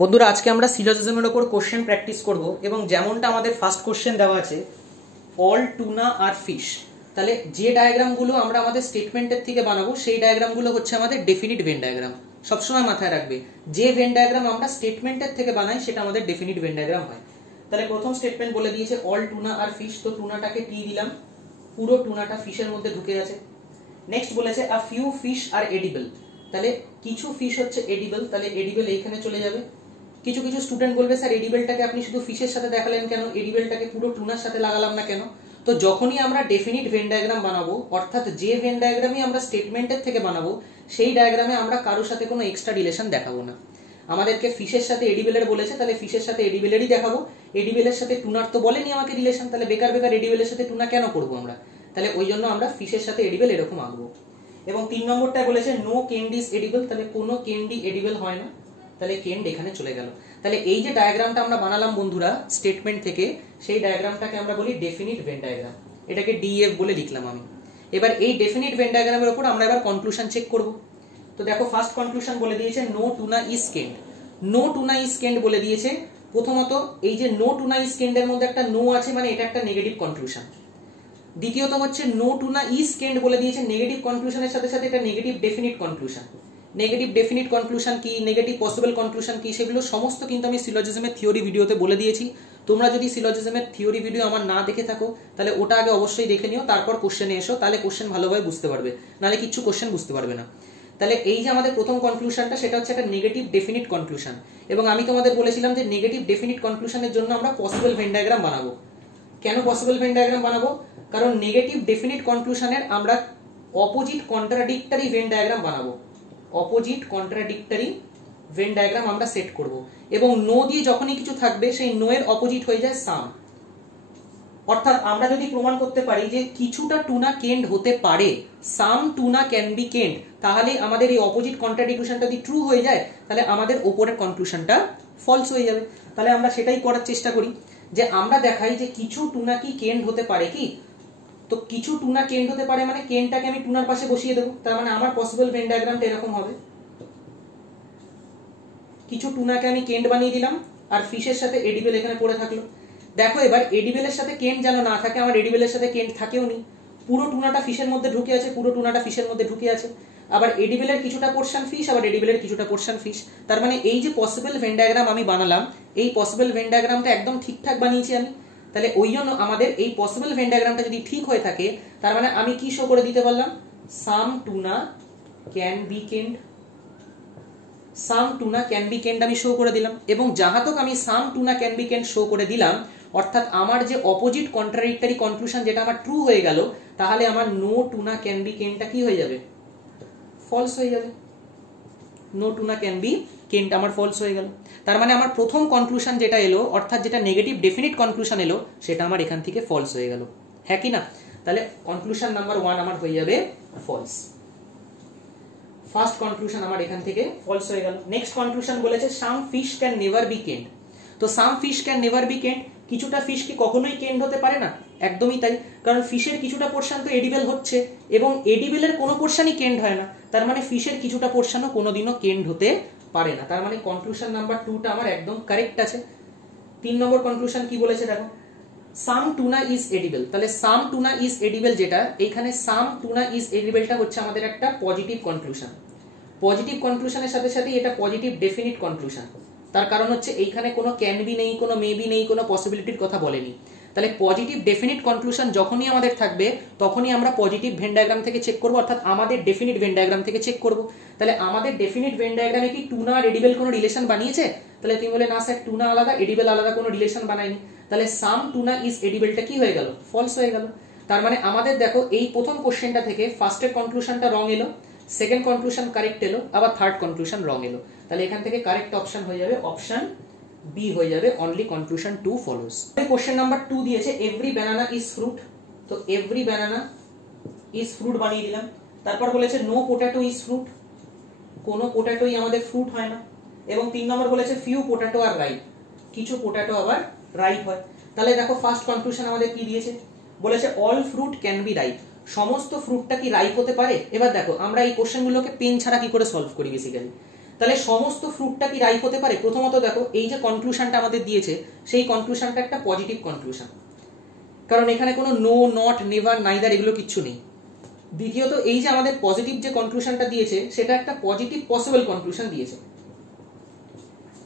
বন্ধুরা আজকে আমরা সিলোজিজমের উপর কোশ্চেন প্র্যাকটিস করব এবং যেমনটা আমাদের ফার্স্ট কোশ্চেন দেওয়া আছে অল টুনা আর ফিশ, তাহলে যে ডায়াগ্রামগুলো আমরা আমাদের স্টেটমেন্টের থেকে বানাবো সেই ডায়াগ্রামগুলো হচ্ছে আমাদের ডেফিনিট ভেন ডায়াগ্রাম। সবসময় মাথায় রাখবে যে ভেন ডায়াগ্রাম আমরা স্টেটমেন্টের থেকে বানাই সেটা আমাদের ডেফিনিট ভেন ডায়াগ্রাম হয়। তাহলে প্রথম স্টেটমেন্ট বলে দিয়েছে অল টুনা আর ফিশ, তো টুনাটাকে টি দিলাম, পুরো টুনাটা ফিশের মধ্যে ঢুকে আছে। নেক্সট বলেছে a few fish are edible, তাহলে কিছু ফিশ হচ্ছে এডিবল, তাহলে এডিবল এইখানে চলে যাবে। কিছু কিছু স্টুডেন্ট বলবে স্যার এডিবলটাকে আপনি শুধু ফিশের সাথে দেখালেন কেন, এডিবলটাকে পুরো টুনার সাথে লাগালাম না কেন? তো যখনই আমরা ডেফিনিট ভেন ডায়াগ্রাম বানাবো, অর্থাৎ যে ভেন ডায়াগ্রামই আমরা স্টেটমেন্টের থেকে বানাবো সেই ডায়াগ্রামে আমরা কারোর সাথে কোনো এক্সট্রা রিলেশন দেখাবো না। আমাদেরকে ফিশের সাথে এডিবলের বলেছে, তাহলে ফিশের সাথে এডিবলেরই দেখাবো। এডিবলের সাথে টুনার তো বলেনি আমাকে রিলেশন, তাহলে বেকার বেকার এডিবলের সাথে টুনা কেন করবো আমরা? তাহলে ওই জন্য আমরা ফিশের সাথে এডিবল এরকম আঁকবো। এবং 3 নম্বরটা বলেছে নো কেন্ড ইজ এডিবল, তাহলে কোনো কেন্ডি এডিবল হয় না, তাহলে কেন্ড এখানে চলে গেল। তাহলে এই যে ডায়াগ্রামটা আমরা বানালাম বন্ধুরা স্টেটমেন্ট থেকে, সেই ডায়াগ্রামটাকে আমরা বলি ডেফিনিট ভেন ডায়াগ্রাম, এটাকে ডিএফ বলে লিখলাম আমি। এবার এই ডেফিনিট ভেন ডায়াগ্রামের উপর আমরা এবার কনক্লুশন চেক করব। তো দেখো ফার্স্ট কনক্লুশন বলে দিয়েছে no tuna is canned. No tuna is canned বলে দিয়েছে। প্রথমত এই যে নো টুনা ইজ কেন্ডের মধ্যে একটা নো আছে, মানে এটা একটা নেগেটিভ কনক্লুশন। দ্বিতীয়ত হচ্ছে নো টুনা ইজ কেন্ড বলে দিয়েছে, নেগেটিভ কনক্লুশনের সাথে সাথে এটা negative definite conclusion. Negative definite conclusion কি, নেগেটিভ পসিবল কনক্লুশন কি, সেগুলো সমস্ত কিন্তু আমি সিলোজিজমের থিওরি ভিডিওতে বলে দিয়েছি। তোমরা যদি সিলোজিজমের থিওরি ভিডিও আমার না দেখে থাকো তাহলে ওটা আগে অবশ্যই দেখে নিও, তারপর কোশ্চেনে এসো, তাহলে কোশ্চেন ভালোভাবে বুঝতে পারবে, নাহলে কিছু কোশ্চেন বুঝতে পারবে না। তাহলে এই যে আমাদের প্রথম কনক্লুশনটা সেটা হচ্ছে একটা নেগেটিভ ডেফিনিট কনক্লুশন, এবং আমি তোমাদের বলেছিলাম যে নেগেটিভ ডেফিনিট কনক্লুশনের জন্য আমরা পসিবল ভেন ডায়াগ্রাম বানাবো। কেন পসিবল ভেন ডায়াগ্রাম বানাবো? কারণ নেগেটিভ ডেফিনিট কনক্লুশনের আমরা অপোজিট কন্ট্রাডিক্টরি ভেন ডায়াগ্রাম বানাবো। অপোজিট কন্ট্রাডিক্টরি ভেন ডায়াগ্রাম আমরা সেট করব, এবং নো দিয়ে যখনই কিছু থাকবে সেই নো এর অপোজিট হয়ে যায় সাম। অর্থাৎ আমরা যদি প্রমাণ করতে পারি যে কিছুটা টুনা কেন্ড হতে পারে, সাম টুনা ক্যান বি কেন্ড, তাহলে আমাদের এই অপোজিট কন্ট্রাডিকশনটা যদি ট্রু হয়ে যায় তাহলে আমাদের উপরের কনক্লুশনটা ফলস হয়ে যাবে। তাহলে আমরা সেটাই করার চেষ্টা করি যে আমরা দেখাই যে কিছু টুনা কি কেন্ড হতে পারে কি। তো কিছু টুনা কেন্ড হতে পারে মানে কেন্ডটাকে আমি টুনার পাশে বসিয়ে দেবো, তার মানে আমার পসিবল ভেন ডায়াগ্রামটা এরকম হবে। কিছু টুনাকে আমি কেন্ড বানিয়ে দিলাম আর ফিশের সাথে এডিবেল এখানে পড়ে থাকলো। দেখো এবার এডিবেলের সাথে কেন্ড যেন না থাকে, আমার এডিবেলের সাথে কেন্ড থাকেও নি, পুরো টুনাটা ফিশের মধ্যে ঢুকে আছে, পুরো টুনাটা ফিশের মধ্যে ঢুকে আছে। আবার এডিবেলের কিছুটা পোরশন ফিশ, আবার এডিবেলের কিছুটা পোরশন ফিশ। তার মানে এই যে পসিবল ভেন ডায়াগ্রাম আমি বানালাম, এই পসিবল ভেন ডায়াগ্রামটা একদম ঠিকঠাক বানিয়েছি আমি। তাহলে ওই জন্য আমাদের এই পসিবল ভেন ডায়াগ্রামটা যদি ঠিক হয়ে থাকে তার মানে আমি কি শো করে দিতে পারলাম, some tuna can be canned. Some tuna can be canned আমি শো করে দিলাম, এবং যাহা তক আমি some tuna can be canned show করে দিলাম, অর্থাৎ আমার যে অপোজিট কন্ট্রাডিক্টরি কনক্লুশন যেটা আমার ট্রু হয়ে গেল, তাহলে আমার নো টুনা ক্যান বি কেন্ডটা কি হয়ে যাবে, ফলস হয়ে যাবে। No tuna can be canned আমার ফলস হয়ে গেল। তার মানে আমার প্রথম কনক্লুশন যেটা এলো, অর্থাৎ যেটা নেগেটিভ ডেফিনিট কনক্লুশন এলো, সেটা আমার এখান থেকে ফলস হয়ে গেল, হ্যাঁ কি না? তাহলে কনক্লুশন নাম্বার 1 আমার হয়ে যাবে ফলস। ফার্স্ট কনক্লুশন আমার এখান থেকে ফলস হয়ে গেল। নেক্সট কনক্লুশন বলেছে some fish can never be canned. তো some fish can never be canned, কিছুটা ফিশ কি কখনোই কেন্ড হতে পারে না? একদমই তাই, কারণ ফিশের কিছুটা পোরশন তো এডিবেল হচ্ছে এবং এডিবেলের কোনো পোরশনই কেন্ড হয় না, তার মানে ফিশের কিছুটা পোরশনও কোনোদিনও কেন্ড হতে পারে না। তার মানে কনক্লুশন নাম্বার 2টা আমার একদম কারেক্ট আছে। 3 নম্বর কনক্লুশন কি বলেছে দেখো, সাম টুনা ইজ এডিবল। তাহলে সাম টুনা ইজ এডিবল, যেটা এইখানে সাম টুনা ইজ এডিবলটা হচ্ছে আমাদের একটা পজিটিভ কনক্লুশন। পজিটিভ কনক্লুশনের সাথে সাথে এটা পজিটিভ ডেফিনিট কনক্লুশন। তার কারণ হচ্ছে এইখানে কোনো ক্যান বি নেই, কোনো মে বি নেই, কোনো পসিবিলিটির কথা বলেনি। তাহলে পজিটিভ ডেফিনিট কনক্লুশন যখনই আমাদের থাকবে তখনই আমরা পজিটিভ ভেন ডায়াগ্রাম থেকে চেক করব, অর্থাৎ আমাদের ডেফিনিট ভেন ডায়াগ্রাম থেকে চেক করব। তাহলে আমাদের ডেফিনিট ভেন ডায়াগ্রামে কি টুনা আর এডিবেল কোনো রিলেশন বানিয়েছে? তাহলে তুমি বলে না স্যার টুনা আলাদা এডিবেল আলাদা কোনো রিলেশন বানায়নি। তাহলে সাম টুনা ইজ এডিবেলটা কি হয়ে গেল, ফলস হয়ে গেল। তার মানে আমাদের দেখো এই প্রথম কোশ্চেনটা থেকে ফার্স্টের কনক্লুশনটা রং এলো, সেকেন্ড কনক্লুশন কারেক্ট এলো, আবার থার্ড কনক্লুশন রং এলো। তাহলে এখান থেকে কারেক্ট অপশন হয়ে যাবে অপশন বি হয়ে যাবে, only conclusion 2 follows. Question number 2 দিয়েছে এভরি ব্যানানা ইজ ফ্রুট। তো এভরি ব্যানানা ইজ ফ্রুট বানিয়ে দিলাম। তারপর বলেছে নো পোটাটো ইজ ফ্রুট, কোনো পোটাটোই আমাদের ফ্রুট হয় না। এবং 3 নম্বর বলেছে ফিউ পোটাটো আর রাইপ, কিছু পোটাটো আবার রাইপ হয়। তাহলে দেখো ফার্স্ট কনক্লুশন আমাদের কি দিয়েছে, বলেছে all fruit can be ripe, সমস্ত ফ্রুটটা কি রাইপ হতে পারে? এবার দেখো আমরা এই কোশ্চেনগুলোকে পেন ছাড়া কি করে সলভ করি বেসিক্যালি। তাহলে সমস্ত ফ্রুটটা কি রাইপ হতে পারে? প্রথমত দেখো এই যে কনক্লুশনটা আমাদের দিয়েছে সেই কনক্লুশনটা একটা পজিটিভ কনক্লুশন, কারণ এখানে কোনো নো, নট, নেভার, নাইদার এগুলো কিচ্ছু নেই। দ্বিতীয়ত এই যে আমাদের পজিটিভ যে কনক্লুশনটা দিয়েছে সেটা একটা পজিটিভ পসিবল কনক্লুশন দিয়েছে,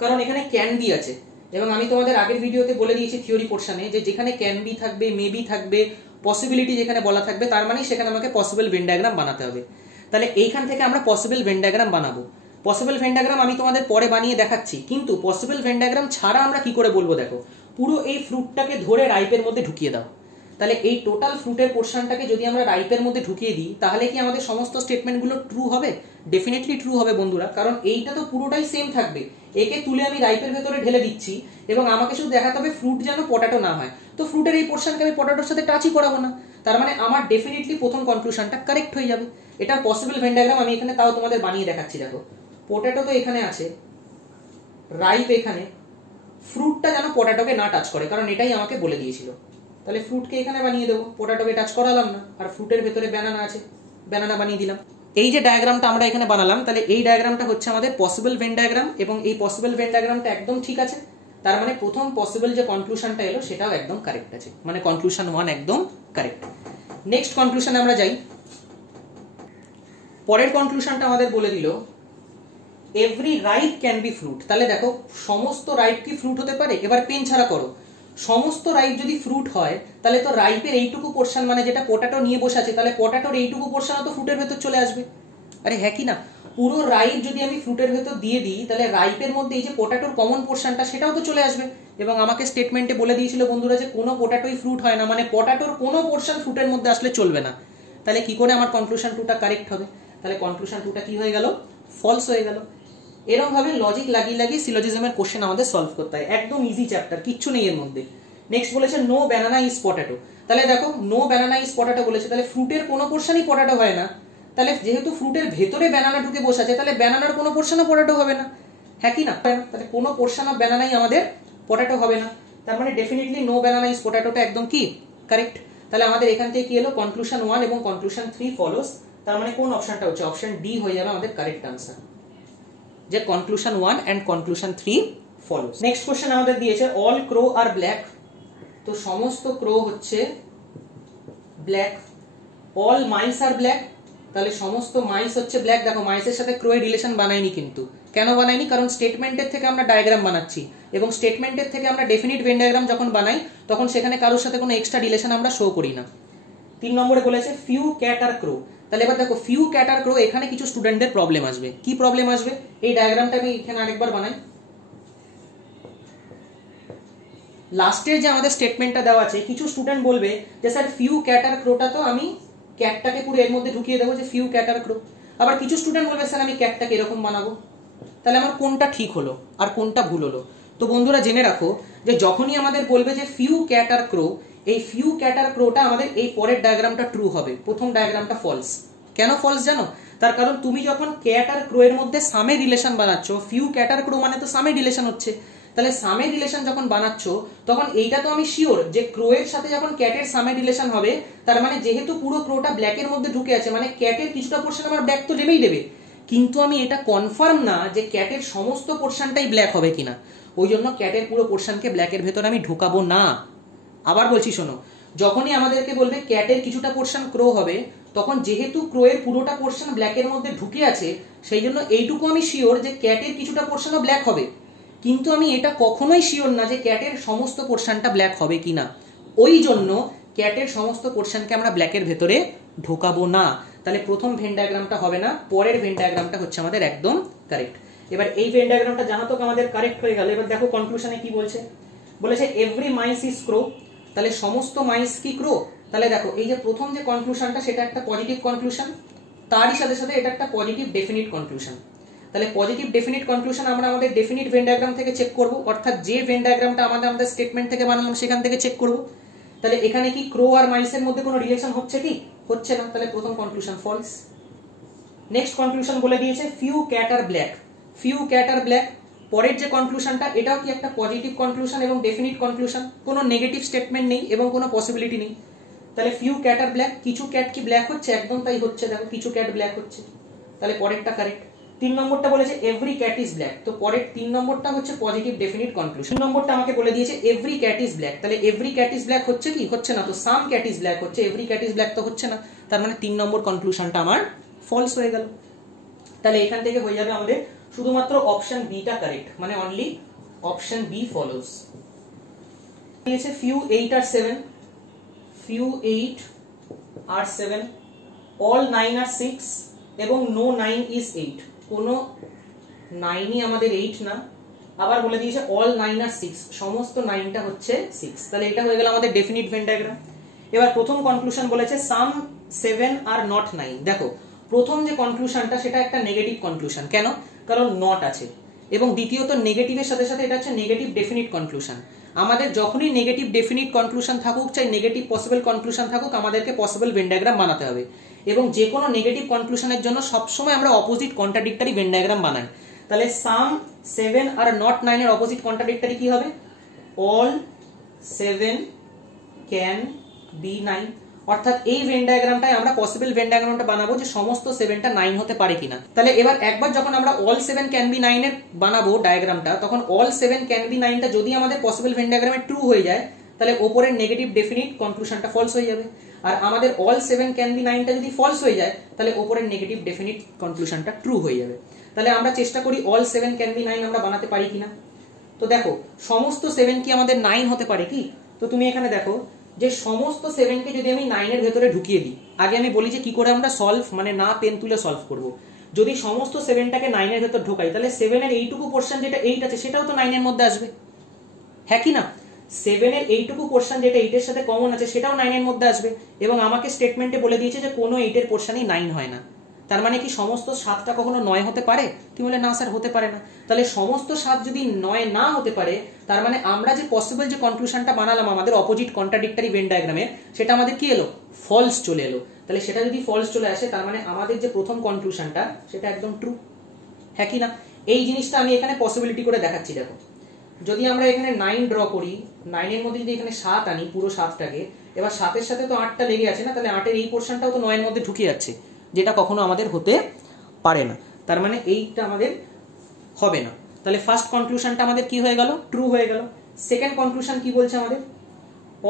কারণ এখানে ক্যান বি আছে। এবং আমি তোমাদের আগের ভিডিওতে বলে দিয়েছি থিওরি পোর্শনে যে যেখানে ক্যান বি থাকবে, মেবি থাকবে, পসিবিলিটি যেখানে বলা থাকবে, তার মানে সেখানে আমাকে পসিবল ভেন ডায়াগ্রাম বানাতে হবে। তাহলে এইখান থেকে আমরা পসিবল ভেন ডায়াগ্রাম বানাবো। পসিবল ভেন ডায়াগ্রাম আমি তোমাদের পরে বানিয়ে দেখাচ্ছি, কিন্তু পসিবল ভেন ডায়াগ্রাম ছাড়া আমরা কি করে বলবো? দেখো, পুরো এই ফ্রুটটাকে ধরে রাইপের মধ্যে ঢুকিয়ে দাও। তাহলে এই টোটাল ফ্রুটের পোর্শনটাকে যদি আমরা রাইপের মধ্যে ঢুকিয়ে দিই, তাহলে কি আমাদের সমস্ত স্টেটমেন্টগুলো ট্রু হবে? ডেফিনেটলি ট্রু হবে বন্ধুরা, কারণ এইটা তো পুরোটাই সেম থাকবে। একে তুলে আমি রাইপের ভেতরে ঢেলে দিচ্ছি এবং আমাকে শুধু দেখাতে হবে ফ্রুট যেন পটাটো না হয়। তো ফ্রুটের এই পোর্শনকে আমি পটাটোর সাথে টাচই করাবো না, তার মানে আমার ডেফিনেটলি প্রথম কনক্লুশনটা কারেক্ট হয়ে যাবে। এটার পসিবল ভেন ডায়াগ্রাম আমি এখানে তাও তোমাদের বানিয়ে দেখাচ্ছি। দেখো, পটাটো তো এখানে আছে, রাইপ এখানে, ফ্রুটটা যেন পটাটোকে না টাচ করে, কারণ এটাই আমাকে বলে দিয়েছিল। তাহলে ফ্রুটকে এখানে বানিয়ে দেবো, পটাটোকে টাচ করালাম না। আর ফ্রুটের ভেতরে ব্যানানা আছে, ব্যানানা বানিয়ে দিলাম। এই যে ডায়াগ্রামটা আমরা এখানে বানালাম, তাহলে এই ডায়াগ্রামটা হচ্ছে আমাদের পসিবল ভেন ডায়াগ্রাম, এবং এই পসিবল ভেন ডায়াগ্রামটা একদম ঠিক আছে। তার মানে প্রথম পসিবল যে কনক্লুশনটা এলো সেটাও একদম কারেক্ট আছে, মানে কনক্লুশন 1 একদম কারেক্ট। নেক্সট কনক্লুশনে আমরা যাই। পরের কনক্লুশনটা আমাদের বলে দিল every ripe can be fruit. তাহলে দেখো, সমস্ত রাইপ কি ফ্রুট হতে পারে? এবার পেন ছাড়া করো। সমস্ত রাইপ যদি ফ্রুট হয়, তাহলে তো রাইপের এইটুকু পোর্শন, মানে যেটা পটাটো নিয়ে বসে আছে, তাহলে পটাটোর এইটুকু পোর্শন তো ফ্রুটের ভেতর চলে আসবে। আরে হ্যাঁ কি না? পুরো রাইপ যদি আমি ফ্রুটের ভেতর দিয়ে দিই, তাহলে রাইপের মধ্যে এই যে পটাটোর কমন পোর্শনটা সেটাও তো চলে আসবে। এবং আমাকে স্টেটমেন্টে বলে দিয়েছিল বন্ধুরা যে কোনো পটাটোই ফ্রুট হয় না, মানে পটাটোর কোনো পোর্শন ফ্রুটের মধ্যে আসলে চলবে না। তাহলে কি করে আমার কনক্লুশন 2টা কারেক্ট হবে? তাহলে কনক্লুশন 2টা কি হয়ে গেল? ফলস হয়ে গেল। এরকম ভাবে লজিক লাগিয়ে লাগিয়ে সিলোজিজমের কোশ্চেন আমাদের সলভ করতে হয়। একদম ইজি চ্যাপ্টার, কিচ্ছু নেই এর মধ্যে। নেক্সট বলেছে নো ব্যানানা ইজ পটাটো। তাহলে দেখো, নো ব্যানানা ইজ পটাটো বলেছে, তাহলে ফ্রুটের কোনো পোর্শনই পটাটো হয় না। তাহলে যেহেতু ফ্রুটের ভেতরে ব্যানানা ঢুকে বসে আছে, তাহলে ব্যানানার কোনো পোর্শনও পটাটো হবে না। হ্যাঁ কি না? তাহলে কোনো পোর্শন অফ ব্যানানাই আমাদের পটাটো হবে না। তার মানে ডেফিনেটলি নো ব্যানানা ইজ পটাটোটা একদম কি কারেক্ট। তাহলে আমাদের এখান থেকে কি হলো? কনক্লুশন 1 এবং কনক্লুশন 3 ফলোস। তার মানে কোন অপশনটা হচ্ছে? অপশন ডি হয়ে যাবে আমাদের কারেক্ট আনসার, যে conclusion 1 and conclusion 3 follows. Next question আমাদের দিয়েছে অল ক্রো আর ব্ল্যাক। তো সমস্ত ক্রো হচ্ছে ব্ল্যাক। অল মাইস আর ব্ল্যাক, তাহলে সমস্ত মাইস হচ্ছে ব্ল্যাক। দেখো, মাইসের সাথে ক্রো এর রিলেশন বানাইনি, কিন্তু কেন বানাইনি? কারণ স্টেটমেন্টের থেকে আমরা ডায়াগ্রাম বানাচ্ছি, এবং স্টেটমেন্টের থেকে আমরা ডেফিনিট ভেন ডায়াগ্রাম যখন বানাই তখন সেখানে কারোর সাথে কোনো এক্সট্রা রিলেশন আমরা শো করি না। 3 নম্বরে বলেছে ফিউ ক্যাট আর ক্রো। তাহলে এবার দেখো, ফিউ ক্যাট আর ক্রো, এখানে কিছু স্টুডেন্টদের প্রবলেম আসবে। কি প্রবলেম আসবে? এই ডায়াগ্রামটা আমি এখানে আরেকবার বানাই। লাস্টের যে আমাদের স্টেটমেন্টটা দেওয়া আছে, কিছু স্টুডেন্ট বলবে যে স্যার ফিউ ক্যাট আর ক্রোটা তো আমি ক্যাটটাকে পুরো এর মধ্যে ঢুকিয়ে দেবো, যে ফিউ ক্যাট আর ক্রো। আবার কিছু স্টুডেন্ট বলবে স্যার আমি ক্যাটটাকে এরকম বানাবো। তাহলে আমার কোনটা ঠিক হলো আর কোনটা ভুল হলো? তো বন্ধুরা জেনে রাখো যে যখনই আমাদের বলবে যে ফিউ ক্যাট আর ক্রো, এই ফিউ ক্যাট আর ক্রোটা আমাদের এই পরের ডায়াগ্রামটা ট্রু হবে, প্রথম ডায়াগ্রামটা ফলস। কেন ফলস জানো? তার কারণ তুমি যখন ক্যাট আর ক্রো এর মধ্যে সামের রিলেশন বানাচ্ছ, ফিউ ক্যাট আর ক্রো মানে তো সামের রিলেশন হচ্ছে। তাহলে সামের রিলেশন যখন বানাচ্ছ, তখন এইটা তো আমি শিওর যে ক্রো এর সাথে যখন ক্যাটের সামের রিলেশন হবে, তার মানে যেহেতু পুরো ক্রোটা ব্ল্যাকের মধ্যে ঢুকে আছে, মানে ক্যাটের কিছুটা পোর্শন আমার ব্ল্যাক তো নেবেই দেবে। কিন্তু আমি এটা কনফার্ম না যে ক্যাটের সমস্ত পোর্শনটাই ব্ল্যাক হবে কিনা, ওই জন্য ক্যাটের পুরো পোর্শনকে ব্ল্যাকের ভেতরে আমি ঢোকাবো না। আবার বলছি শোনো, যখনই আমাদেরকে বলবে ক্যাটের কিছুটা পোর্শন ক্রো হবে, তখন যেহেতু ক্রো এর পুরোটা পোর্শন ব্ল্যাকের মধ্যে ঢুকে আছে, সেই জন্য এইটুকু আমি শিওর যে ক্যাটের কিছুটা পোর্শনও ব্ল্যাক হবে। কিন্তু আমি এটা কখনোই শিওর না যে ক্যাটের সমস্ত পোর্শনটা ব্ল্যাক হবে কিনা, ওই জন্য ক্যাটের সমস্ত পোর্শনকে আমরা ব্ল্যাকের ভেতরে ঢোকাবো না। তাহলে প্রথম ভেন ডায়াগ্রামটা হবে না, পরের ভেন ডায়াগ্রামটা হচ্ছে আমাদের একদম কারেক্ট। এবার এই ভেন ডায়াগ্রামটা জানা তো আমাদের কারেক্ট হয়ে গেল। এবার দেখো কনক্লুশনে কি বলছে। বলেছে এভরি মাইস ইজ ক্রো। তাহলে সমস্ত মাইস কি ক্রো? তাহলে দেখো, এই যে প্রথম যে কনক্লুশনটা সেটা একটা পজিটিভ কনক্লুশন, তারই সাথে সাথে এটা একটা পজিটিভ ডেফিনিট কনক্লুশন। তাহলে পজিটিভ ডেফিনিট কনক্লুশন আমরা আমাদের ডেফিনিট ভেন ডায়াগ্রাম থেকে চেক করব, অর্থাৎ যে ভেন ডায়াগ্রামটা আমাদের স্টেটমেন্ট থেকে বানালাম সেখান থেকে চেক করব। তাহলে এখানে কি ক্রো আর মাইসের মধ্যে কোনো রিলেশন হচ্ছে কি? হচ্ছে না। তাহলে প্রথম কনক্লুশন ফলস। নেক্সট কনক্লুশন বলে দিয়েছে ফিউ ক্যাট আর ব্ল্যাক। ফিউ ক্যাট আর ব্ল্যাক, পরের যে কনক্লুশনটা এটাও কি একটা পজিটিভ কনক্লুশন এবং ডেফিনিট কনক্লুশন, কোনো নেগেটিভ স্টেটমেন্ট নেই এবং কোনো পসিবিলিটি নেই। তাহলে ফিউ ক্যাট আর ব্ল্যাক, কিছু ক্যাট কি ব্ল্যাক হচ্ছে? একদম তাই হচ্ছে। দেখো, কিছু ক্যাট ব্ল্যাক হচ্ছে, তাহলে পরেরটা কারেক্ট। তিন নম্বরটা বলেছে এভরি ক্যাট ইজ ব্ল্যাক, তো পরের তিন নম্বরটা হচ্ছে পজিটিভ ডেফিনিট কনক্লুশন। তিন নম্বরটা আমাকে বলে দিয়েছে এভরি ক্যাট ইজ ব্ল্যাক, তাহলে এভরি ক্যাট ইজ ব্ল্যাক হচ্ছে কি, হচ্ছে না, তো সাম ক্যাট ইজ ব্ল্যাক হচ্ছে, এভরি ক্যাট ইজ ব্ল্যাক তো হচ্ছে না, তার মানে তিন নম্বর কনক্লুশনটা আমার ফলস হয়ে গেল। তাহলে এখান থেকে হয়ে যাবে আমাদের শুধুমাত্র অপশন বিটা কারেক্ট, মানে অনলি অপশন বি ফলোস। দিয়েছে few 8 আর 7, few 8 আর 7, all 9 আর 6 এবং no 9 is 8, কোনো 9ই আমাদের 8 না। আবার বলে দিয়েছে all 9 আর 6, সমস্ত 9টা হচ্ছে 6, তাহলে এটা হয়ে গেল আমাদের ডেফিনিট ভেন ডায়াগ্রাম। এবার প্রথম কনক্লুশন বলেছে সাম 7 আর নট 9। দেখো প্রথম যে কনক্লুশনটা সেটা একটা নেগেটিভ কনক্লুশন, কেন, কারণ নট আছে, এবং দ্বিতীয়ত নেগেটিভের সাথে সাথে এটা হচ্ছে নেগেটিভ ডেফিনিট কনক্লুশন। আমাদের যখনই নেগেটিভ ডেফিনিট কনক্লুশন থাকুক, চাই নেগেটিভ পসিবল কনক্লুশন থাকুক, আমাদেরকে পসিবল ভেন ডায়াগ্রাম বানাতে হবে, এবং যে কোনো নেগেটিভ কনক্লুশনের জন্য সবসময় আমরা অপোজিট কন্ট্রাডিক্টরি ভেন ডায়াগ্রাম বানাই। তাহলে সাম 7 আর নট 9 এর অপোজিট কন্ট্রাডিক্টরি কি হবে, অল 7 ক্যান বি 9, অর্থাৎ এই ভেন ডায়াগ্রামটাই আমরা পসিবল ভেন ডায়াগ্রামটা বানাবো যে সমস্ত 7টা 9 হতে পারে কিনা। তাহলে এবার একবার যখন আমরা অল 7 ক্যান বি 9 এর বানাবো ডায়াগ্রামটা, তখন অল 7 ক্যান বি 9টা যদি আমাদের পসিবল ভেন ডায়াগ্রামে ট্রু হয়ে যায়, তাহলে উপরের নেগেটিভ ডেফিনিট কনক্লুশনটা ফলস হয়ে যাবে। আর আমাদের অল 7 ক্যান বি 9টা যদি ফলস হয়ে যায়, তাহলে উপরের নেগেটিভ ডেফিনিট কনক্লুশনটা ট্রু হয়ে যাবে। তাহলে আমরা চেষ্টা করি অল 7 ক্যান বি 9 আমরা বানাতে পারি কিনা। তো দেখো সমস্ত 7 কি আমাদের 9 হতে পারে কি, তো তুমি এখানে দেখো যে সমস্ত 7 কে যদি আমি 9 এর ভেতরে ঢুকিয়ে দিই, আগে আমি বলি যে কি করে আমরা সলভ, মানে না পেন তুলে সলভ করব। যদি সমস্ত 7টাকে 9 এর ভেতর ঢোকাই, তাহলে 7 এর এইটুকু পোরশন যেটা 8 আছে সেটাও তো 9 এর মধ্যে আসবে, হ্যাঁ কি না। 7 এর এইটুকু পোরশন যেটা 8 এর সাথে কমন আছে সেটাও 9 এর মধ্যে আসবে, এবং আমাকে স্টেটমেন্টে বলে দিয়েছে যে কোনো 8 এর পোরশনই 9 হয় না। তার মানে কি সমস্ত 7টা কখনো 9 হতে পারে, তুমি বলে না স্যার হতে পারে না। তাহলে সমস্ত 7 যদি 9 না হতে পারে, তার মানে আমরা যে পসিবল যে কনক্লুশনটা বানালাম আমাদের অপোজিট কন্ট্রাডিক্টরি ভেন ডায়াগ্রামে, সেটা আমাদের কি এলো, ফলস চলে এলো। তাহলে সেটা যদি ফলস চলে আসে, তার মানে আমাদের যে প্রথম কনক্লুশনটা সেটা একদম ট্রু, হ্যাঁ কি না। এই জিনিসটা আমি এখানে পসিবিলিটি করে দেখাচ্ছি। দেখো যদি আমরা এখানে 9 ড্র করি, 9 এর মধ্যে যদি এখানে 7 আনি, পুরো 7টাকে, এবার 7 এর সাথে তো 8টা লেগে আছে না, তাহলে 8 এর এই পোরশনটাও তো 9 এর মধ্যে ঢুকে যাচ্ছে, যেটা কখনো আমাদের হতে পারে না। তার মানে এইটা আমাদের হবে না। তাহলে ফার্স্ট কনক্লুশনটা আমাদের কি হয়ে গেল, ট্রু হয়ে গেল। সেকেন্ড কনক্লুশন কি বলছে আমাদের,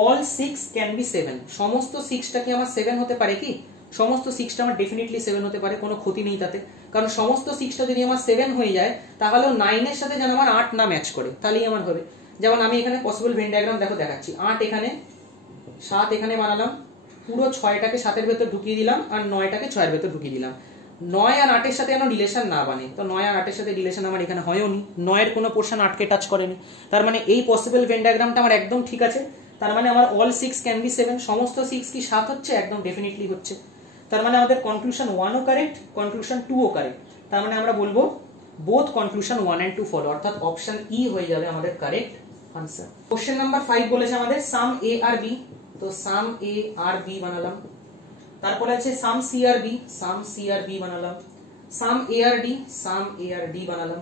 অল 6 ক্যান বি 7, সমস্ত 6টা কি আমার 7 হতে পারে কি, সমস্ত 6টা আমার ডেফিনেটলি 7 হতে পারে, কোনো ক্ষতি নেই তাতে, কারণ সমস্ত 6টা যদি আমার 7 হয়ে যায়, তাহলেও 9 এর সাথে যেন আমার 8 না ম্যাচ করে, তাহলেই আমার হবে। যেমন আমি এখানে পসিবল ভেন ডায়াগ্রাম দেখো দেখাচ্ছি, 8 এখানে, 7 এখানে বানালাম, পুরো 6টাকে 7 এর ভেতর ঢুকিয়ে দিলাম, আর 9টাকে 6 এর ভেতর ঢুকিয়ে দিলাম। 9 আর 8 এর সাথে যেন রিলেশন না বানে, তো 9 আর 8 এর সাথে রিলেশন আমার এখানে হয়ও নি, 9 এর কোনো পোরশন 8কে টাচ করেনি। তার মানে এই পসিবল ভেন ডায়াগ্রামটা আমার একদম ঠিক আছে। তার মানে আমার অল 6 ক্যান বি 7, সমস্ত 6 কি 7 হচ্ছে, একদম ডেফিনেটলি হচ্ছে। তার মানে আমাদের কনক্লুশন 1ও কারেক্ট, কনক্লুশন 2ও কারেক্ট। তার মানে আমরা বলবো বোথ কনক্লুশন 1 and 2 ফলো, অর্থাৎ অপশন ই হয়ে যাবে আমাদের কারেক্ট আনসার। কোশ্চেন নাম্বার 5 বলেছে আমাদের সাম এ আর বি, তো সাম এ আর বি বানালাম। তারপরে আছে সাম সি আর বি, সাম সি আর বি বানালাম। সাম এ আর ডি, সাম এ আর ডি বানালাম।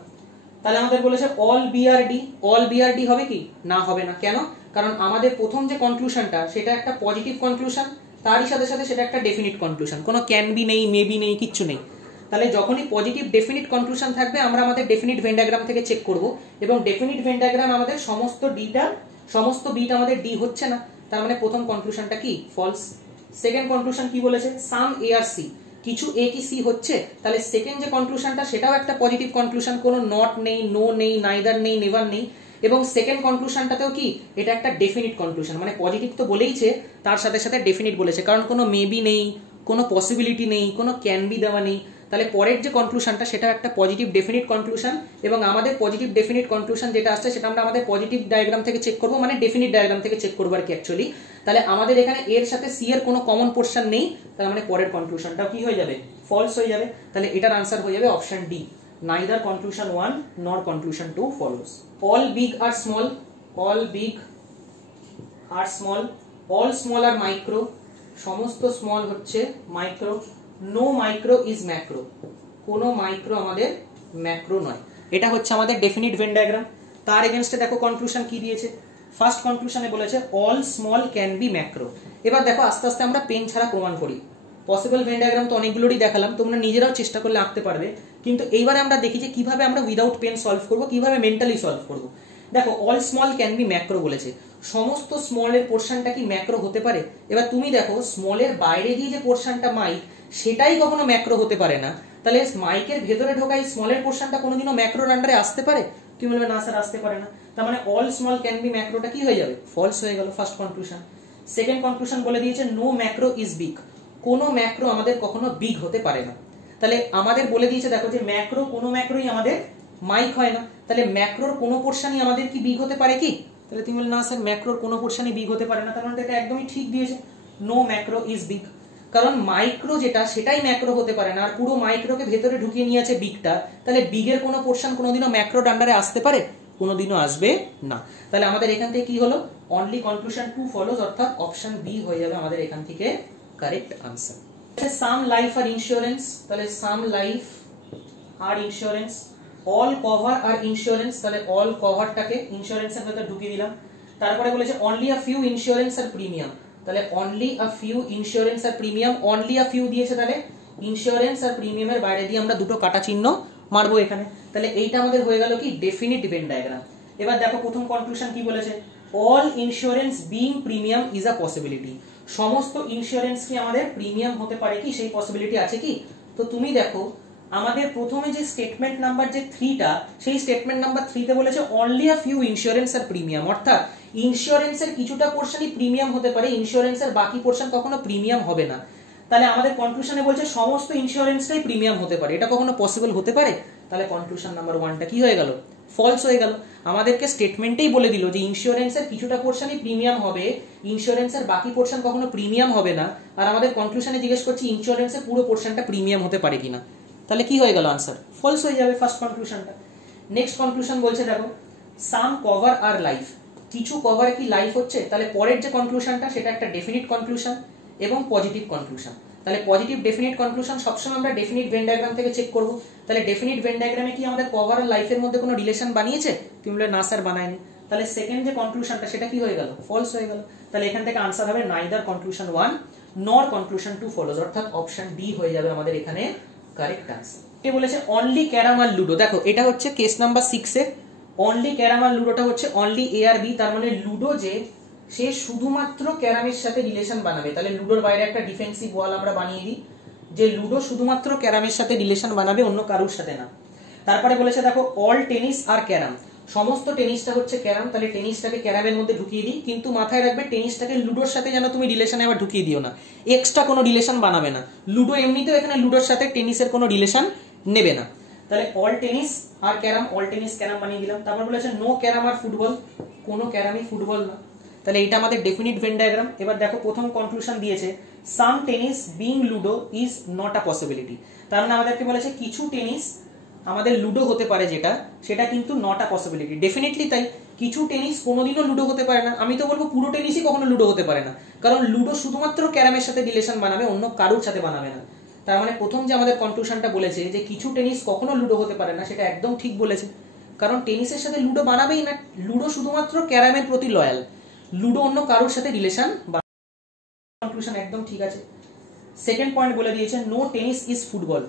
তাহলে আমাদের বলেছে অল বি আর ডি, অল বি আর ডি হবে কি, না হবে না। কেন, কারণ আমাদের প্রথম যে কনক্লুশনটা সেটা একটা পজিটিভ কনক্লুশন, তারই সাথে সাথে সেটা একটা ডেফিনিট কনক্লুশন, কোনো ক্যান বি নেই, মেবি নেই, কিচ্ছু নেই। তাহলে যখনই পজিটিভ ডেফিনিট কনক্লুশন থাকবে, আমরা আমাদের ডেফিনিট ভেন ডায়াগ্রাম থেকে চেক করব, এবং ডেফিনিট ভেন ডায়াগ্রাম আমাদের সমস্ত বিটা আমাদের ডি হচ্ছে না, তার মানে প্রথম কনক্লুশনটা কি, ফলস। সেকেন্ড কনক্লুশন কি বলেছে, সাম এ আর সি, কিছু এ কি সি হচ্ছে, তাহলে সেকেন্ড যে কনক্লুশনটা সেটাও একটা পজিটিভ কনক্লুশন, কোনো নট নেই, নো নেই, নাইদার নেই, নেভার নেই। এবং সেকেন্ড কনক্লুশনটাতেও কি, এটা একটা ডেফিনিট কনক্লুশন, মানে পজিটিভ তো বলেইছে, তার সাথে সাথে ডেফিনিট বলেছে, কারণ কোনো মেবি নেই, কোনো পসিবিলিটি নেই, কোনো ক্যান বি দেওয়া নেই। তাহলে পরের যে কনক্লুশনটা সেটা একটা পজিটিভ ডেফিনিট কনক্লুশন, এবং আমাদের পজিটিভ ডেফিনিট কনক্লুশন যেটা আসছে সেটা আমরা আমাদের পজিটিভ ডায়াগ্রাম থেকে চেক করব, মানে ডেফিনিট ডায়াগ্রাম থেকে চেক করবো আর কি অ্যাকচুয়ালি। তাহলে আমাদের এখানে এর সাথে সি এর কোনো কমন পোরশন নেই, তার মানে পরের কনক্লুশনটাও কি হয়ে যাবে, ফলস হয়ে যাবে। তাহলে এটার আনসার হয়ে যাবে option D, neither conclusion 1 nor conclusion 2 follows. All big are small, all big are small, all small are micro, সমস্ত স্মল হচ্ছে micro, no micro is macro, কোনো মাইক্রো আমাদের ম্যাক্রো নয়। এটা হচ্ছে আমাদের ডেফিনিট ভেন ডায়াগ্রাম। তার এগেইনস্টে দেখো কনক্লুশন কি দিয়েছে, ফার্স্ট কনক্লুশনে বলেছে all small can be macro. এবার দেখো আস্তে আস্তে আমরা পেন ছাড়া প্রমাণ করি। পসিবল ভেন ডায়াগ্রাম তো অনেকগুলোরই দেখালাম, তোমরা নিজেরাও চেষ্টা করলে আঁকতে পারবে। কিন্তু এইবারে আমরা দেখি যে কিভাবে আমরা উইদাউট পেন সলভ করবো, কিভাবে মেন্টালি সলভ করবো। দেখো all small can be macro বলেছে, সমস্ত স্মলের পোর্শনটা কি ম্যাক্রো হতে পারে? এবার তুমি দেখো স্মলের বাইরে দিয়ে যে পোর্শনটা মাইক, সেটাই কখনো ম্যাক্রো হতে পারে না, তাহলে মাইকের ভেতরে ঢোকা এই স্মলের পোর্শনটা কোনোদিনও ম্যাক্রোর আন্ডারে আসতে পারে? তুমি বলবে না স্যার আসতে পারে না, তার মানে অল স্মল ক্যান বি ম্যাক্রোটা কি হয়ে যাবে? ফলস হয়ে গেল ফার্স্ট কনক্লুশন। সেকেন্ড কনক্লুশন বলে দিয়েছে নো ম্যাক্রো ইজ বিগ, কোনো ম্যাক্রো আমাদের কখনো বিগ হতে পারে না। তাহলে আমাদের বলে দিয়েছে দেখো যে ম্যাক্রো, কোনো ম্যাক্রোই আমাদের মাইক হয় না, তাহলে ম্যাক্রোর কোনো পোর্শনই আমাদের কি বিগ হতে পারে কি? তাহলে তুমি বল না স্যার ম্যাক্রোর কোনো পোর্শনই বিগ হতে পারে না, তার মানে এটা একদমই ঠিক দিয়েছে, নো ম্যাক্রো ইজ বিগ। কারণ মাইক্রো যেটা সেটাই ম্যাক্রো হতে পারে না, আর পুরো মাইক্রোকে ভেতরে ঢুকিয়ে নিয়ে আছে বিগটা, তাহলে বিগের কোনো পোর্শন কোনোদিনও ম্যাক্রোর আন্ডারে আসতে পারে? কোনোদিনও আসবে না। তাহলে আমাদের এখান থেকে কি হলো? অনলি কনক্লুশন 2 ফলোজ, অর্থাৎ অপশন বি হয়ে যাবে আমাদের এখান থেকে correct answer. Some life are insurance, তাহলে some life are insurance, all cover are insurance, তাহলে অল কভারটাকে ইন্স্যুরেন্সের ভেতরে ঢুকিয়ে দিলাম। তারপরে বলেছে only a few insurance are premium, তাহলে only a few insurance are premium, only a few দিয়েছে, তাহলে ইন্স্যুরেন্স আর প্রিমিয়ামের বাইরে দিয়ে আমরা দুটো কাটা চিহ্ন মারবো এখানে। তাহলে এইটা আমাদের হয়ে গেল কি ডেফিনিট ভেন ডায়াগ্রাম। এবার দেখো প্রথম কনক্লুশন কি বলেছে, all insurance being premium is a possibility, সমস্ত ইন্স্যুরেন্স কি আমাদের প্রিমিয়াম হতে পারে কি, সেই পসিবিলিটি আছে কি? তো তুমি দেখো আমাদের প্রথমে যে স্টেটমেন্ট নাম্বার যে 3টা, সেই স্টেটমেন্ট নাম্বার 3তে বলেছে only a few insurance are premium, অর্থাৎ ইন্স্যুরেন্সের কিছুটা পোর্শনই প্রিমিয়াম হতে পারে, ইন্স্যুরেন্সের বাকি পোর্শন কখনো প্রিমিয়াম হবে না। তাহলে আমাদের কনক্লুশনে বলছে সমস্ত ইন্স্যুরেন্সটাই প্রিমিয়াম হতে পারে, এটা কখনো পসিবল হতে পারে? তাহলে কনক্লুশন নাম্বার 1টা কি হয়ে গেল? ফলস হয়ে গেল। আমাদেরকে স্টেটমেন্টেই বলে দিল যে ইন্স্যুরেন্সের কিছুটা পোর্শনই প্রিমিয়াম হবে, ইন্স্যুরেন্সের বাকি পোর্শন কখনো প্রিমিয়াম হবে না, আর আমাদের কনক্লুশনে জিজ্ঞেস করছি ইন্স্যুরেন্সের পুরো পোর্শনটা প্রিমিয়াম হতে পারে কিনা, তাহলে কি হয়ে গেল আনসার? ফলস হয়ে যাবে ফার্স্ট কনক্লুশনটা। নেক্সট কনক্লুশন বলছে দেখো সাম কভার আর লাইফ, কিছু কভারে কি লাইফ হচ্ছে? তাহলে পরের যে কনক্লুশনটা সেটা একটা ডেফিনিট কনক্লুশন এবং পজিটিভ কনক্লুশন। তাহলে পজিটিভ ডেফিনিট কনক্লুশন সবসময় আমরা ডেফিনিট ভেন ডায়াগ্রাম থেকে চেক করব। তাহলে ডেফিনিট ভেন ডায়াগ্রামে কি আমাদের কভার আর লাইফের মধ্যে কোনো রিলেশন বানিয়েছে? তুমি বলে না স্যার বানায়নি, তাহলে সেকেন্ড যে কনক্লুশনটা সেটা কি হয়ে গেল? ফলস হয়ে গেল। তাহলে এখান থেকে আনসার হবে নাইদার কনক্লুশন 1 নর কনক্লুশন 2 ফলোজ, অর্থাৎ অপশন ডি হয়ে যাবে আমাদের এখানে কারেক্ট আনসার। কে বলেছে অনলি ক্যারাম আর লুডো, দেখো এটা হচ্ছে কেস নাম্বার 6 এ, অনলি ক্যারাম আর লুডোটা হচ্ছে অনলি এ আর বি, তার মানে লুডো যে সে শুধুমাত্র ক্যারামের সাথে রিলেশন বানাবে, তাহলে লুডোর বাইরে একটা ডিফেন্সিভ ওয়াল আমরা বানিয়ে দিই যে লুডো শুধুমাত্র ক্যারামের সাথে রিলেশন বানাবে, অন্য কারোর সাথে না। তারপরে বলেছে দেখো অল টেনিস আর ক্যারাম, সমস্ত টেনিসটা হচ্ছে ক্যারাম, তাহলে টেনিসটাকে ক্যারামের মধ্যে ঢুকিয়ে দিই, কিন্তু মাথায় রাখবে টেনিসটাকে লুডোর সাথে যেন তুমি রিলেশনে আবার ঢুকিয়ে দিও না, এক্সট্রা কোনো রিলেশন বানাবে না, লুডো এমনিতেও এখানে লুডোর সাথে টেনিসের কোনো রিলেশন নেবে না। তাহলে অল টেনিস আর ক্যারাম, অল টেনিস ক্যারাম বানিয়ে দিলাম। তারপর বলেছে নো ক্যারাম আর ফুটবল, কোনো ক্যারামই ফুটবল না, তাহলে এটা আমাদের ডেফিনিট ভেন ডায়াগ্রাম। এবার দেখো প্রথম কনক্লুশন দিয়েছে some tennis being ludo is not a possibility, তার মানে আমাদেরকে বলেছে কিছু টেনিস আমাদের লুডো হতে পারে যেটা, সেটা কিন্তু নট আ পসিবিলিটি। ডেফিনেটলি তাই, কিছু টেনিস কোনোদিনও লুডো হতে পারে না, আমি তো বলবো পুরো টেনিসই কখনো লুডো হতে পারে না, কারণ লুডো শুধুমাত্র ক্যারামের সাথে রিলেশন বানাবে, অন্য কারোর সাথে বানাবে না। তার মানে প্রথম যে আমাদের কনক্লুশনটা বলেছে যে কিছু টেনিস কখনো লুডো হতে পারে না, সেটা একদম ঠিক বলেছে, কারণ টেনিসের সাথে লুডো বানাবেই না, লুডো শুধুমাত্র ক্যারামের প্রতি লয়াল, লুডো অন্য কারোর সাথে রিলেশন। কনক্লুশন একদম ঠিক আছে। সেকেন্ড পয়েন্ট বলে দিয়েছে নো টেনিস ইজ ফুটবল,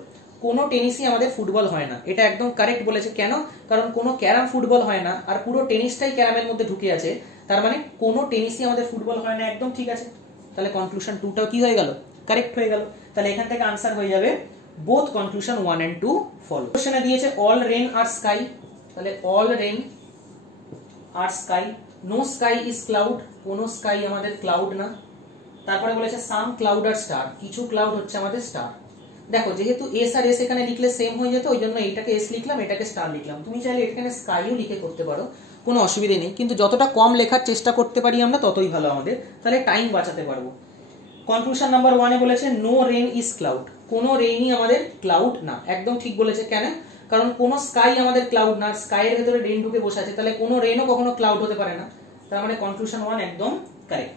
কোনো টেনিসই আমাদের ফুটবল হয় না, এটা একদম কারেক্ট বলেছে। কেন? কারণ কোনো ক্যারাম ফুটবল হয় না, আর পুরো টেনিসটাই ক্যারামের মধ্যে ঢুকে আছে, তার মানে কোনো টেনিসই আমাদের ফুটবল হয় না, একদম ঠিক আছে। তাহলে কনক্লুশন 2টাও কি হয়ে গেল? কারেক্ট হয়ে গেল। তাহলে এখান থেকে আনসার হয়ে যাবে বোথ কনক্লুশন 1 and 2 ফলো। কোশ্চেনে দিয়েছে অল রেন আর স্কাই, তাহলে all rain are sky, no sky is cloud, কোনো স্কাই আমাদের ক্লাউড না। তারপরে বলেছে সাম ক্লাউড আর স্টার, কিছু ক্লাউড হচ্ছে আমাদের স্টার। দেখো যেহেতু এস আর এস এখানে লিখলে সেম হয়ে যেত, ওই জন্য এটাকে এস লিখলাম, এটাকে স্টার লিখলাম। তুমি চাইলে এখানে স্কাইও লিখে করতে পারো, কোনো অসুবিধা নেই, কিন্তু যতটা কম লেখার চেষ্টা করতে পারি আমরা ততই ভালো আমাদের, তাহলে টাইম বাঁচাতে পারবো। কনক্লুশন নাম্বার 1 বলেছে নো রেন ইজ ক্লাউড, কোনো রেইনই আমাদের ক্লাউড না, একদম ঠিক বলেছে। কেন? কারণ কোনো স্কাই আমাদের ক্লাউড না, স্কাইয়ের ভেতরে রেইন ঢুকে বসে আছে, তাহলে কোনো রেইনও কখনো ক্লাউড হতে পারে না, তার মানে কনক্লুশন 1 একদম কারেক্ট।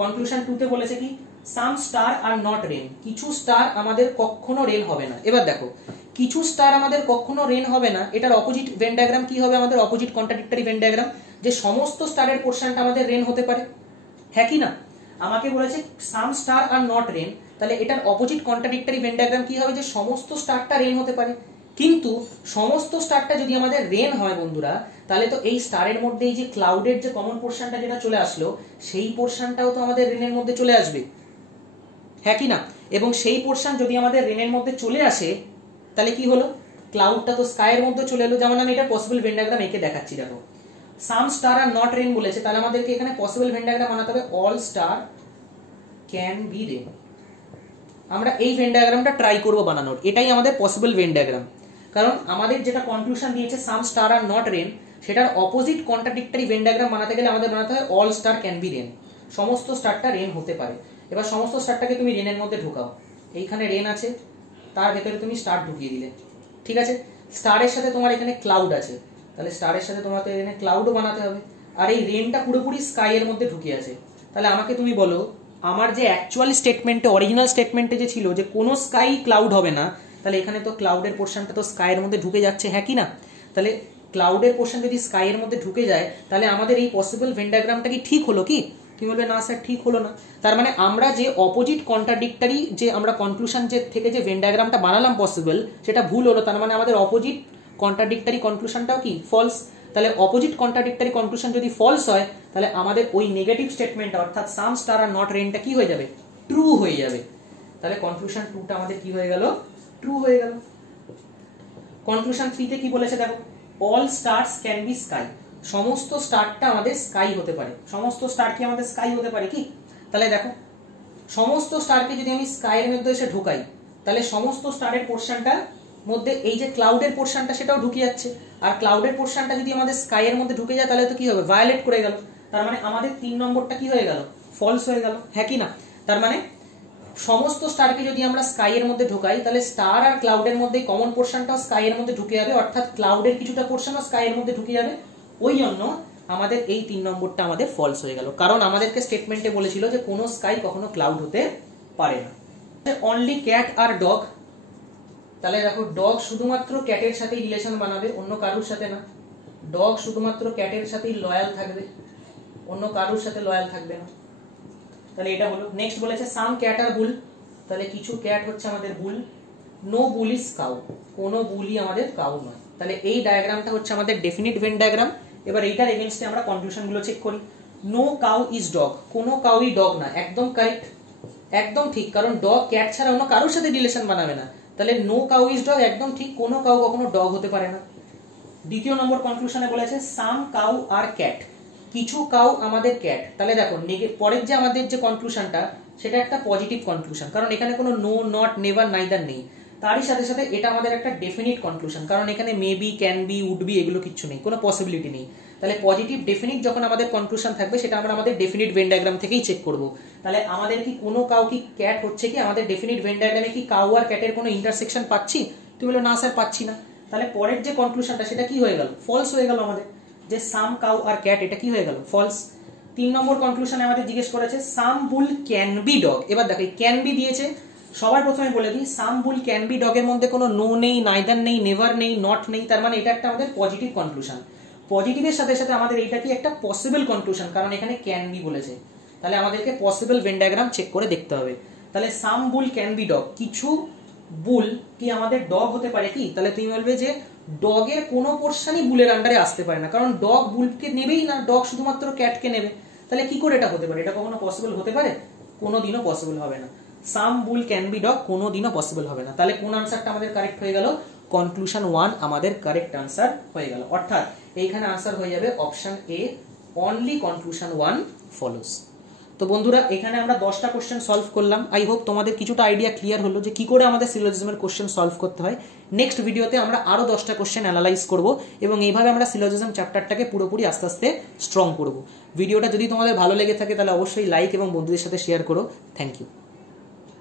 কনক্লুশন 2তে বলেছে কি সাম স্টার আর নট রেন, কিছু স্টার আমাদের কখনো রেন হবে না। এবার দেখো কিছু স্টার আমাদের কখনো রেন হবে না, এটার অপোজিট ভেন ডায়াগ্রাম কি হবে? আমাদের অপোজিট কন্ট্রাডিক্টরি ভেন ডায়াগ্রাম, যে সমস্ত স্টারের পোর্শনটা আমাদের রেন হতে পারে, হ্যাঁ কি না? আমাকে বলেছে সাম স্টার আর নট রেন, তাহলে এটার অপোজিট কন্ট্রাডিক্টরি ভেন ডায়াগ্রাম কি হবে, যে সমস্ত স্টারটা রেন হতে পারে। কিন্তু সমস্ত স্টারটা যদি আমাদের রেন হয় বন্ধুরা, তাহলে তো এই স্টারের মধ্যে এই যে ক্লাউডের যে কমন পোর্শনটা যেটা চলে আসলো, সেই পোর্শনটাও তো আমাদের রেনের মধ্যে চলে আসবে, হ্যাঁ কি না? এবং সেই পোর্শন যদি আমাদের রেনের মধ্যে চলে আসে, তাহলে কি হলো, ক্লাউডটা তো স্কাইয়ের মধ্যে চলে এলো। যেমন আমি এটা পসিবল ভেন ডায়াগ্রাম এঁকে দেখাচ্ছি, দেখো some star are not rain বলেছে, তাহলে আমাদেরকে এখানে পসিবল ভেন ডায়াগ্রাম বানাতে হবে all star can be rain. আমরা এই ভেন ডায়াগ্রামটা ট্রাই করব বানানোর, এটাই আমাদের পসিবল ভেন ডায়াগ্রাম। কারণ আমাদের যেটা কনক্লুশন দিয়েছে some star are not rain, সেটার অপোজিট কন্ট্রাডিক্টরি ভেন ডায়াগ্রাম বানাতে গেলে আমাদের বানাতে হয় all star can be rain, সমস্ত স্টারটা রেন হতে পারে। এবার সমস্ত স্টারটাকে তুমি রেনের মধ্যে ঢোকাও, এইখানে রেন আছে, তার ভেতরে তুমি স্টার ঢুকিয়ে দিলে, ঠিক আছে। স্টারের সাথে তোমার এখানে ক্লাউড আছে, তাহলে স্টারের সাথে তোমাকে এখানে ক্লাউডও বানাতে হবে। আর এই রেনটা পুরোপুরি স্কাইয়ের মধ্যে ঢুকে আছে। তাহলে আমাকে তুমি বলো, আমার যে অ্যাকচুয়াল স্টেটমেন্টে, অরিজিনাল স্টেটমেন্টে যে ছিল যে কোনো স্কাই ক্লাউড হবে না, তাহলে এখানে তো ক্লাউডের পোর্শনটা তো স্কাইয়ের মধ্যে ঢুকে যাচ্ছে, হ্যাঁ কি না? তাহলে ক্লাউডের পোর্শন যদি স্কাইয়ের মধ্যে ঢুকে যায়, তাহলে আমাদের এই পসিবল ভেন ডায়াগ্রামটা কি ঠিক হলো কি? তুমি বলবে না স্যার ঠিক হলো না। তার মানে আমরা যে অপোজিট কন্ট্রাডিক্টরি যে আমরা কনক্লুশন যে থেকে যে ভেন ডায়াগ্রামটা বানালাম পসিবল, সেটা ভুল হলো। তার মানে আমাদের অপোজিট কন্ট্রাডিক্টরি কনক্লুশনটাও কি ফলস। তাহলে অপোজিট কন্ট্রাডিক্টরি কনক্লুশন যদি ফলস হয়, তাহলে আমাদের ওই নেগেটিভ স্টেটমেন্ট অর্থাৎ সাম স্টার আর নট রেনটা কি হয়ে যাবে, ট্রু হয়ে যাবে। তাহলে কনক্লুশন 2টা আমাদের কি হয়ে গেল, ট্রু হয়ে গেল। কনক্লুশন 3তে কি বলেছে দেখো, all stars can be sky, সমস্ত স্টারটা আমাদের স্কাই হতে পারে। সমস্ত স্টার কি আমাদের স্কাই হতে পারে কি? তাহলে দেখো সমস্ত স্টারকে যদি আমি স্কাইয়ের মধ্যে এসে ঢোকাই, তাহলে সমস্ত স্টারের পোর্শনটা মধ্যে এই যে ক্লাউডের পোর্শনটা সেটাও ঢুকে যাচ্ছে। আর ক্লাউডের পোর্শনটা যদি আমাদের স্কাইয়ের মধ্যে ঢুকে যায়, তাহলে তো কি হবে, ভায়োলেট করে গেল। তার মানে আমাদের 3 নম্বরটা কি হয়ে গেল, ফলস হয়ে গেল, হ্যাঁ কি না? তার মানে সমস্ত স্টারকে যদি আমরা স্কাইয়ের মধ্যে ঢোকাই, তাহলে স্টার আর ক্লাউডের মধ্যে কমন পোর্শনটাও স্কাইয়ের মধ্যে ঢুকে যাবে, অর্থাৎ ক্লাউডের কিছুটা পোর্শনও স্কাইয়ের মধ্যে ঢুকে যাবে। ওই জন্য আমাদের এই 3 নম্বরটা আমাদের ফলস হয়ে গেল, কারণ আমাদেরকে স্টেটমেন্টে বলেছিল যে কোনো স্কাই কখনো ক্লাউড হতে পারে না। অনলি ক্যাট আর ডগ, তাহলে দেখো ডগ শুধুমাত্র ক্যাটের সাথেই রিলেশন বানাবে, অন্য কারোর সাথে না। ডগ শুধুমাত্র ক্যাটের সাথেই লয়াল থাকবে, অন্য কারোর সাথে লয়াল থাকবে না। তাহলে এটা হলো। নেক্সট বলেছে সাম ক্যাট আর বুল, তাহলে কিছু ক্যাট হচ্ছে আমাদের বুল। নো বুল ইজ কাউ, কোনো বুলই আমাদের কাউ নয়। তাহলে এই ডায়াগ্রামটা হচ্ছে আমাদের ডেফিনিট ভেন ডায়াগ্রাম। এবার এইটার এগেইনস্টে আমরা কনক্লুশন গুলো চেক করি। নো কাউ ইজ ডগ, কোনো কাউই ডগ না, একদম কারেক্ট, একদম ঠিক। কারণ ডগ ক্যাট ছাড়া অন্য কারোর সাথে রিলেশন বানাবে না। তাহলে নো কাউ ইজ ডগ একদম ঠিক, কোনো কাউ কখনো ডগ হতে পারে না। দ্বিতীয় নম্বর কনক্লুশনে বলেছে সাম কাউ আর ক্যাট, কিছু কাউ আমাদের ক্যাট। তাহলে দেখো পরের যে আমাদের যে কনক্লুশনটা, সেটা একটা পজিটিভ কনক্লুশন, কারণ এখানে কোনো নো, নট, নেভার, নাইদার নেই। তারই সাথে সাথে এটা আমাদের একটা ডেফিনিট কনক্লুশন, কারণ এখানে maybe, can be, would be এগুলো কিচ্ছু নেই, কোনো পসিবিলিটি নেই। তাহলে পজিটিভ ডেফিনিট যখন আমাদের কনক্লুশন থাকবে, সেটা আমরা আমাদের ডেফিনিট ভেন ডায়াগ্রাম থেকেই চেক করব। তাহলে আমাদের কি কোনো কাউ কি ক্যাট হচ্ছে কি, আমাদের ডেফিনিট ভেন ডায়াগ্রামে কি কাউ আর ক্যাটের কোনো ইন্টারসেকশন পাচ্ছি? তুমি বলো না স্যার পাচ্ছি না। তাহলে পরের যে কনক্লুশনটা সেটা কি হয়ে গেল, ফলস হয়ে গেল আমাদের, যে সাম কাউ আর ক্যাট এটা কি হয়ে গেল, ফলস। 3 নম্বর কনক্লুশনে আমাদের জিজ্ঞেস করেছে সাম বুল ক্যান বি ডগ। এবার দেখো ক্যান বি দিয়েছে, সবার প্রথমে বলে দিই সাম বুল ক্যান বি ডগের মধ্যে কোনো নো নেই, নাইদার নেই, নেভার নেই, নট নেই। তার মানে এটা একটা আমাদের পজিটিভ কনক্লুশন। পজিটিভের সাথে সাথে আমাদের এটা কি একটা পসিবল কনক্লুশন, কারণ এখানে ক্যান বি বলেছে। তাহলে আমাদেরকে পসিবল ভেন ডায়াগ্রাম চেক করে দেখতে হবে। তাহলে সাম বুল ক্যান বি ডগ, কিছু বুল কি আমাদের ডগ হতে পারে কি? তাহলে তুমি বলবে যে ডগের কোনো পোর্শনই বুলের আন্ডারে আসতে পারে না, কারণ ডগ বুলকে নেবেই না, ডগ শুধুমাত্র ক্যাটকে নেবে। তাহলে কি করে এটা হতে পারে? এটা কখনো পসিবল হতে পারে? কোনোদিনও পসিবল হবে না। সাম বুল ক্যান বি ডগ কোনোদিনও পসিবল হবে না। তাহলে কোন আনসারটা আমাদের কারেক্ট হয়ে গেল? কনক্লুশন 1 আমাদের কারেক্ট আনসার হয়ে গেল। অর্থাৎ এইখানে আনসার হয়ে যাবে option A, only conclusion 1 follows. তো বন্ধুরা এখানে আমরা 10টা কোশ্চেন সলভ করলাম। আই হোপ তোমাদের কিছুটা আইডিয়া ক্লিয়ার হলো যে কি করে আমাদের সিলোজিজমের কোশ্চেন সলভ করতে হয়। নেক্সট ভিডিওতে আমরা আরো 10টা কোশ্চেন অ্যানালাইজ করব এবং এইভাবে আমরা সিলোজিজম চ্যাপ্টারটাকে পুরোপুরি আস্তে আস্তে স্ট্রং করব। ভিডিওটা যদি তোমাদের ভালো লেগে থাকে তাহলে অবশ্যই লাইক এবং বন্ধুদের সাথে শেয়ার করো। Thank you.